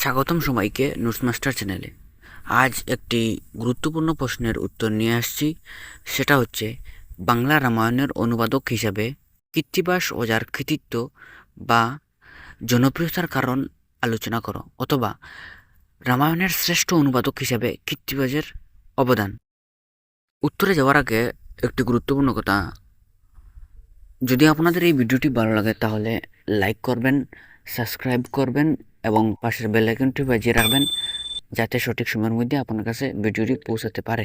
স্বাগতম সবাইকে notes master চ্যানেলে। আজ একটি গুরুত্বপূর্ণ প্রশ্নের উত্তর নিয়ে আসছি। সেটা হচ্ছে, বাংলা রামায়ণের অনুবাদক হিসাবে কৃত্তিবাস ওজার কৃতিত্ব বা জনপ্রিয়তার কারণ আলোচনা করো, অথবা রামায়ণের শ্রেষ্ঠ অনুবাদক হিসাবে কৃত্তিবাসের অবদান। উত্তরে যাওয়ার আগে একটি গুরুত্বপূর্ণ কথা। যদি আপনাদের এই ভিডিওটি ভালো লাগে, তাহলে লাইক করবেন সাবস্ক্রাইব করবেন এবং পাশের বেল আইকনটি বাজিয়ে রাখবেন যাতে সঠিক সময়ের মধ্যে আপনার কাছে ভিডিওটি পৌঁছাতে পারে।